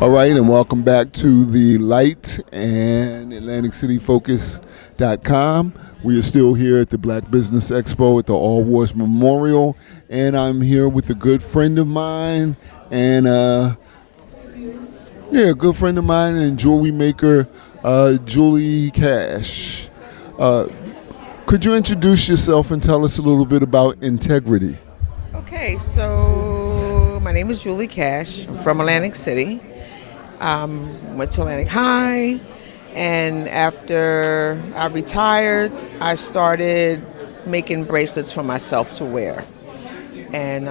All right, and welcome back to the Light and AtlanticCityFocus.com. We are still here at the Black Business Expo at the All Wars Memorial, and I'm here with a good friend of mine, and a good friend of mine and jewelry maker, Julie Cash. Could you introduce yourself and tell us a little bit about integrity? Okay, so my name is Julie Cash. I'm from Atlantic City. Went to Atlantic High, and after I retired, I started making bracelets for myself to wear. And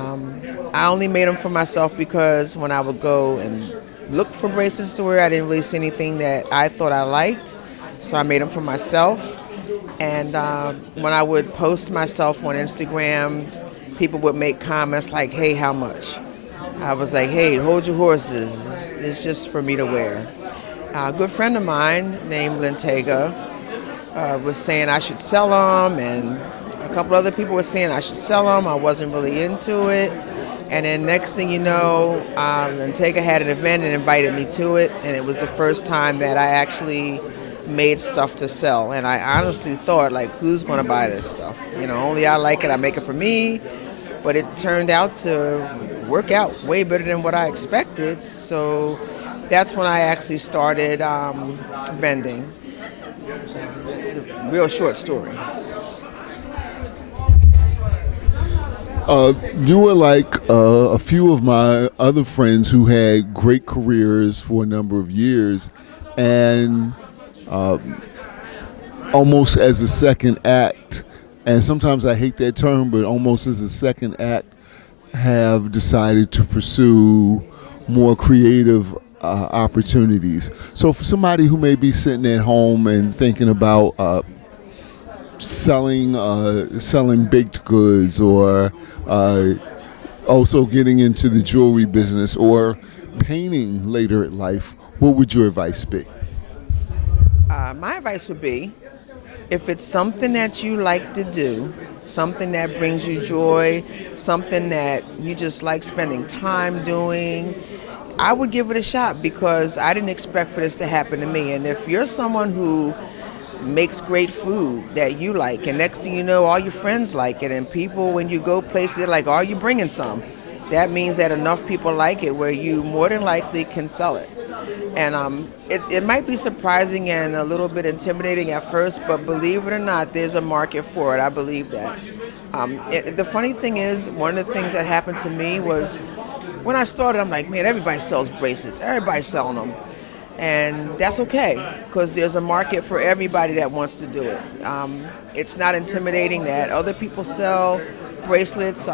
I only made them for myself because when I would go and look for bracelets to wear, I didn't really see anything that I thought I liked. So I made them for myself. And when I would post myself on Instagram, people would make comments like, "Hey, how much?" I was like, "Hey, hold your horses. It's just for me to wear." A good friend of mine named Lentega was saying I should sell them, and a couple other people were saying I should sell them. I wasn't really into it. And then next thing you know, Lentega had an event and invited me to it, and it was the first time that I actually made stuff to sell. And I honestly thought, like, who's going to buy this stuff? Only I like it. I make it for me. But it turned out to work out way better than what I expected. So that's when I actually started vending. It's a real short story. You were like a few of my other friends who had great careers for a number of years, and almost as a second act, and sometimes I hate that term, but almost as a second act, have decided to pursue more creative opportunities. So for somebody who may be sitting at home and thinking about selling baked goods, or also getting into the jewelry business, or painting later in life, what would your advice be? My advice would be, if it's something that you like to do, something that brings you joy, something that you just like spending time doing, I would give it a shot, because I didn't expect for this to happen to me. And if you're someone who makes great food that you like, and next thing you know, all your friends like it, and people, when you go places, they're like, "Are you bringing some?" That means that enough people like it where you more than likely can sell it. And it might be surprising and a little bit intimidating at first, but believe it or not, there's a market for it. I believe that. The funny thing is, one of the things that happened to me was when I started, I'm like, man, everybody sells bracelets. Everybody's selling them. And that's okay, because there's a market for everybody that wants to do it. It's not intimidating that other people sell bracelets,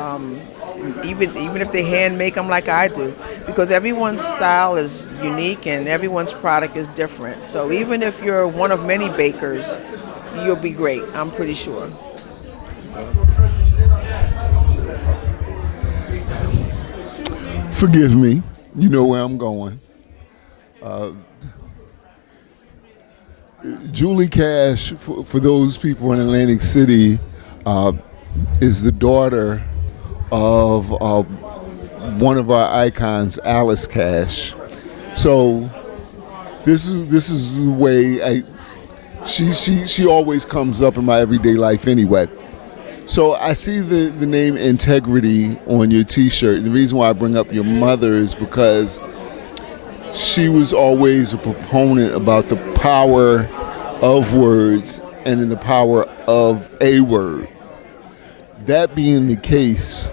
even if they hand make them like I do, because everyone's style is unique and everyone's product is different. So even if you're one of many bakers, you'll be great, I'm pretty sure. Forgive me, you know where I'm going. Julie Cash, for those people in Atlantic City, is the daughter of one of our icons, Alice Cash. So this is the way she always comes up in my everyday life anyway. So I see the name Integrity on your T-shirt. The reason why I bring up your mother is because she was always a proponent about the power of words and in the power of a word. That being the case,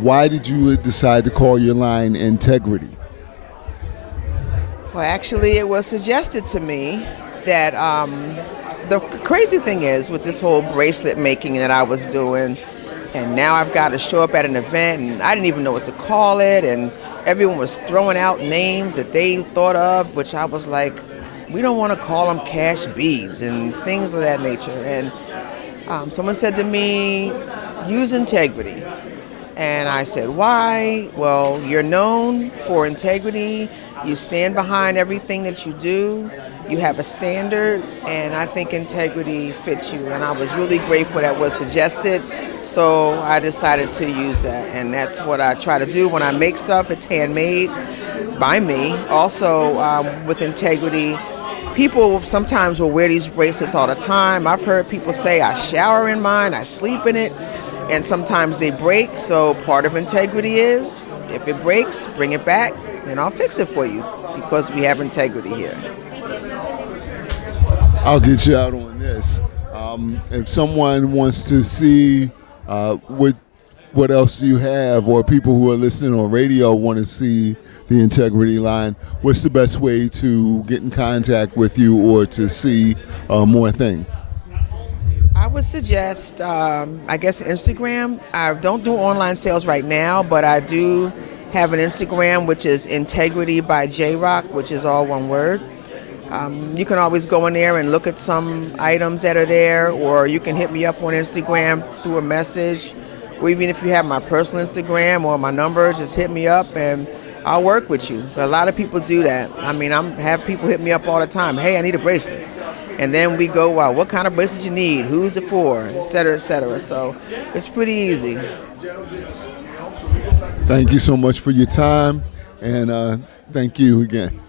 why did you decide to call your line Integrity? Well, actually, it was suggested to me that the crazy thing is, with this whole bracelet making that I was doing, and now I've got to show up at an event, and I didn't even know what to call it, and everyone was throwing out names that they thought of, which I was like, we don't want to call them cash beads and things of that nature. And someone said to me, use integrity. And I said, why? Well, you're known for integrity. You stand behind everything that you do. You have a standard, and I think integrity fits you. And I was really grateful that was suggested, so I decided to use that. And that's what I try to do when I make stuff. It's handmade, by me. Also, with integrity, people sometimes will wear these bracelets all the time. I've heard people say, I shower in mine, I sleep in it, and sometimes they break. So part of integrity is, if it breaks, bring it back, and I'll fix it for you because we have integrity here. I'll get you out on this. If someone wants to see what else you have, or people who are listening on radio want to see the Integrity line, what's the best way to get in contact with you or to see more things? I would suggest, I guess, Instagram. I don't do online sales right now, but I do have an Instagram, which is Integrity by J Rock, which is all one word. You can always go in there and look at some items that are there, or you can hit me up on Instagram through a message, or even if you have my personal Instagram or my number, just hit me up and I'll work with you. But a lot of people do that. I mean, I have people hit me up all the time. Hey, I need a bracelet. And then we go, wow, what kind of bracelet you need? Who's it for? Et cetera, et cetera. So it's pretty easy. Thank you so much for your time, and thank you again.